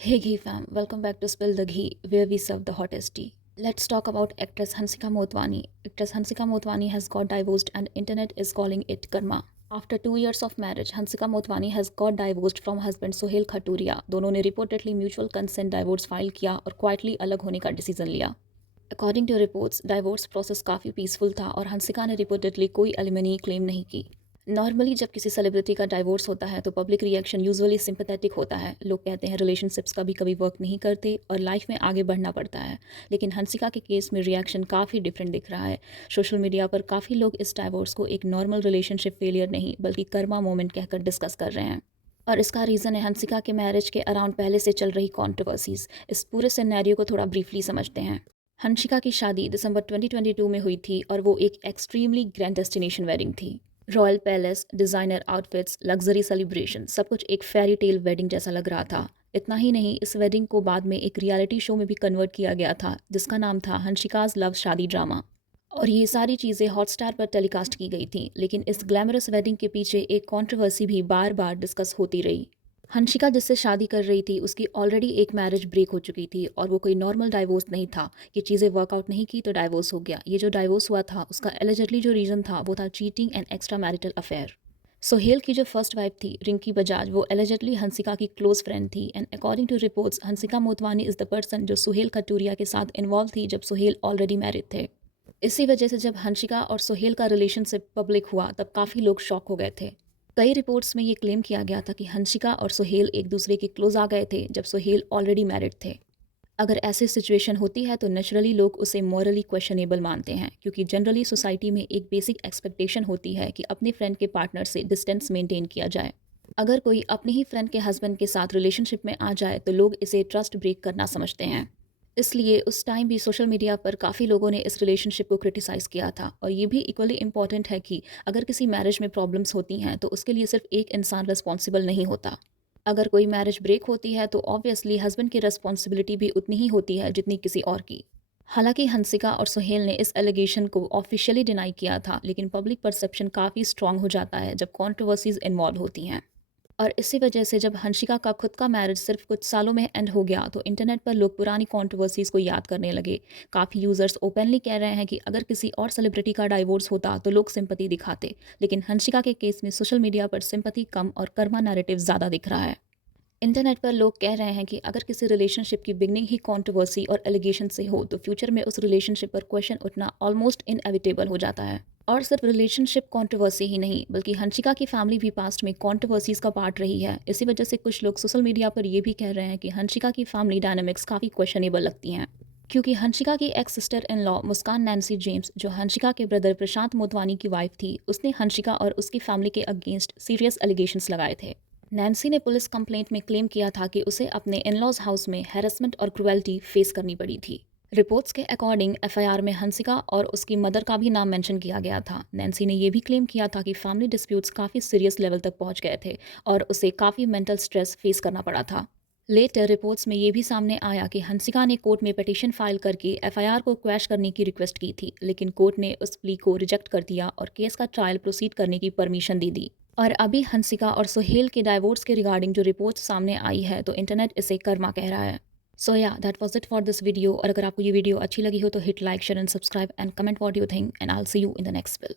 Hey Ghee fam, welcome back to Spill the Ghee, where we serve the hottest tea. Let's talk about actress Hansika Motwani. Actress Hansika Motwani has got divorced and internet is calling it karma. After 2 years of marriage, Hansika Motwani has got divorced from husband Sohail Khaturia. दोनों ने reportedly mutual consent divorce file किया और quietly अलग होने का decision लिया. According to reports, divorce process काफ़ी peaceful था और हंसिका ने रिपोर्टेडली कोई एलिमनी क्लेम नहीं की. नॉर्मली जब किसी सेलिब्रिटी का डाइवोर्स होता है तो पब्लिक रिएक्शन यूजुअली सिंपैथेटिक होता है. लोग कहते हैं रिलेशनशिप्स कभी कभी वर्क नहीं करते और लाइफ में आगे बढ़ना पड़ता है. लेकिन हंसिका के केस में रिएक्शन काफ़ी डिफरेंट दिख रहा है. सोशल मीडिया पर काफ़ी लोग इस डाइवोर्स को एक नॉर्मल रिलेशनशिप फेलियर नहीं बल्कि कर्मा मोमेंट कहकर डिस्कस कर रहे हैं. और इसका रीज़न है हंसिका के मैरिज के अराउंड पहले से चल रही कॉन्ट्रोवर्सीज. इस पूरे सिनेरियो को थोड़ा ब्रीफली समझते हैं. हंसिका की शादी दिसंबर 2022 में हुई थी और वो एक एक्सट्रीमली ग्रैंड डेस्टिनेशन वेडिंग थी. Royal palace, designer outfits, luxury celebration, सब कुछ एक फेरी टेल वेडिंग जैसा लग रहा था. इतना ही नहीं, इस वेडिंग को बाद में एक रियलिटी शो में भी कन्वर्ट किया गया था जिसका नाम था हंशिकाज लव शादी ड्रामा. और ये सारी चीज़ें हॉटस्टार पर टेलीकास्ट की गई थी. लेकिन इस ग्लैमरस वेडिंग के पीछे एक कंट्रोवर्सी भी बार बार डिस्कस होती रही. हंशिका जिससे शादी कर रही थी उसकी ऑलरेडी एक मैरिज ब्रेक हो चुकी थी और वो कोई नॉर्मल डाइवोर्स नहीं था कि चीज़ें वर्कआउट नहीं की तो डाइवोर्स हो गया. ये जो डाइवोर्स हुआ था उसका एलिजिडली जो रीज़न था वो था cheating and extra marital affair. Sohail की जो फर्स्ट वाइफ थी रिंकी बजाज, वो एलिजिडली हंसिका की क्लोज फ्रेंड थी. And according to reports Hansika Motwani is the person जो सुहेल खटूरिया के साथ इन्वॉल्व थी जब सुहेल ऑलरेडी मैरिड थे. इसी वजह से जब हंसिका और सुहेल का रिलेशनशिप पब्लिक हुआ तब काफ़ी लोग शॉक हो गए थे. कई रिपोर्ट्स में ये क्लेम किया गया था कि हंसिका और सुहेल एक दूसरे के क्लोज आ गए थे जब सुहेल ऑलरेडी मैरिड थे. अगर ऐसी सिचुएशन होती है तो नेचुरली लोग उसे मॉरली क्वेश्चनेबल मानते हैं क्योंकि जनरली सोसाइटी में एक बेसिक एक्सपेक्टेशन होती है कि अपने फ्रेंड के पार्टनर से डिस्टेंस मेंटेन किया जाए. अगर कोई अपने ही फ्रेंड के हस्बैंड के साथ रिलेशनशिप में आ जाए तो लोग इसे ट्रस्ट ब्रेक करना समझते हैं. इसलिए उस टाइम भी सोशल मीडिया पर काफ़ी लोगों ने इस रिलेशनशिप को क्रिटिसाइज़ किया था. और ये भी इक्वली इम्पॉर्टेंट है कि अगर किसी मैरिज में प्रॉब्लम्स होती हैं तो उसके लिए सिर्फ एक इंसान रिस्पॉन्सिबल नहीं होता. अगर कोई मैरिज ब्रेक होती है तो ऑब्वियसली हस्बैंड की रिस्पॉन्सिबिलिटी भी उतनी ही होती है जितनी किसी और की. हालांकि हंसिका और सुहेल ने इस एलिगेशन को ऑफिशियली डिनाई किया था लेकिन पब्लिक परसेप्शन काफ़ी स्ट्रांग हो जाता है जब कॉन्ट्रोवर्सीज इन्वॉल्व होती हैं. और इसी वजह से जब हंसिका का खुद का मैरिज सिर्फ कुछ सालों में एंड हो गया तो इंटरनेट पर लोग पुरानी कंट्रोवर्सीज़ को याद करने लगे. काफ़ी यूज़र्स ओपनली कह रहे हैं कि अगर किसी और सेलिब्रिटी का डाइवोर्स होता तो लोग सिंपैथी दिखाते. लेकिन हंसिका के केस में सोशल मीडिया पर सिंपैथी कम और कर्मा नैरेटिव ज़्यादा दिख रहा है. इंटरनेट पर लोग कह रहे हैं कि अगर किसी रिलेशनशिप की बिगनिंग ही कंट्रोवर्सी और एलिगेशन से हो तो फ्यूचर में उस रिलेशनशिप पर क्वेश्चन उठना ऑलमोस्ट इनएविटेबल हो जाता है. और सिर्फ रिलेशनशिप कंट्रोवर्सी ही नहीं बल्कि हंसिका की फैमिली भी पास्ट में कंट्रोवर्सीज का पार्ट रही है. इसी वजह से कुछ लोग सोशल मीडिया पर ये भी कह रहे हैं कि हंसिका की फैमिली डायनामिक्स काफ़ी क्वेश्चनेबल लगती हैं. क्योंकि हंसिका की x sister in law Muskan Nancy James, जो हंसिका के ब्रदर प्रशांत मोतवानी की वाइफ थी, उसने हंसिका और उसकी फैमिली के अगेंस्ट सीरियस एलिगेशंस लगाए थे. नैन्सी ने पुलिस कंप्लेंट में क्लेम किया था कि उसे अपने इन-लॉज हाउस में हैरेसमेंट और क्रुएल्टी फेस करनी पड़ी थी. रिपोर्ट्स के अकॉर्डिंग एफआईआर में हंसिका और उसकी मदर का भी नाम मेंशन किया गया था. नैन्सी ने यह भी क्लेम किया था कि फैमिली डिस्प्यूट्स काफ़ी सीरियस लेवल तक पहुंच गए थे और उसे काफ़ी मेंटल स्ट्रेस फेस करना पड़ा था. लेटर रिपोर्ट्स में ये भी सामने आया कि हंसिका ने कोर्ट में पिटीशन फाइल करके एफआईआर को क्वैश करने की रिक्वेस्ट की थी लेकिन कोर्ट ने उस प्ली को रिजेक्ट कर दिया और केस का ट्रायल प्रोसीड करने की परमिशन दे दी. और अभी हंसिका और सुहेल के डाइवोर्स के रिगार्डिंग जो रिपोर्ट सामने आई है तो इंटरनेट इसे कर्मा कह रहा है. सो या that was it for this video. और अगर आपको ये वीडियो अच्छी लगी हो तो hit like share and subscribe and comment what you think and I will see you in the next bill.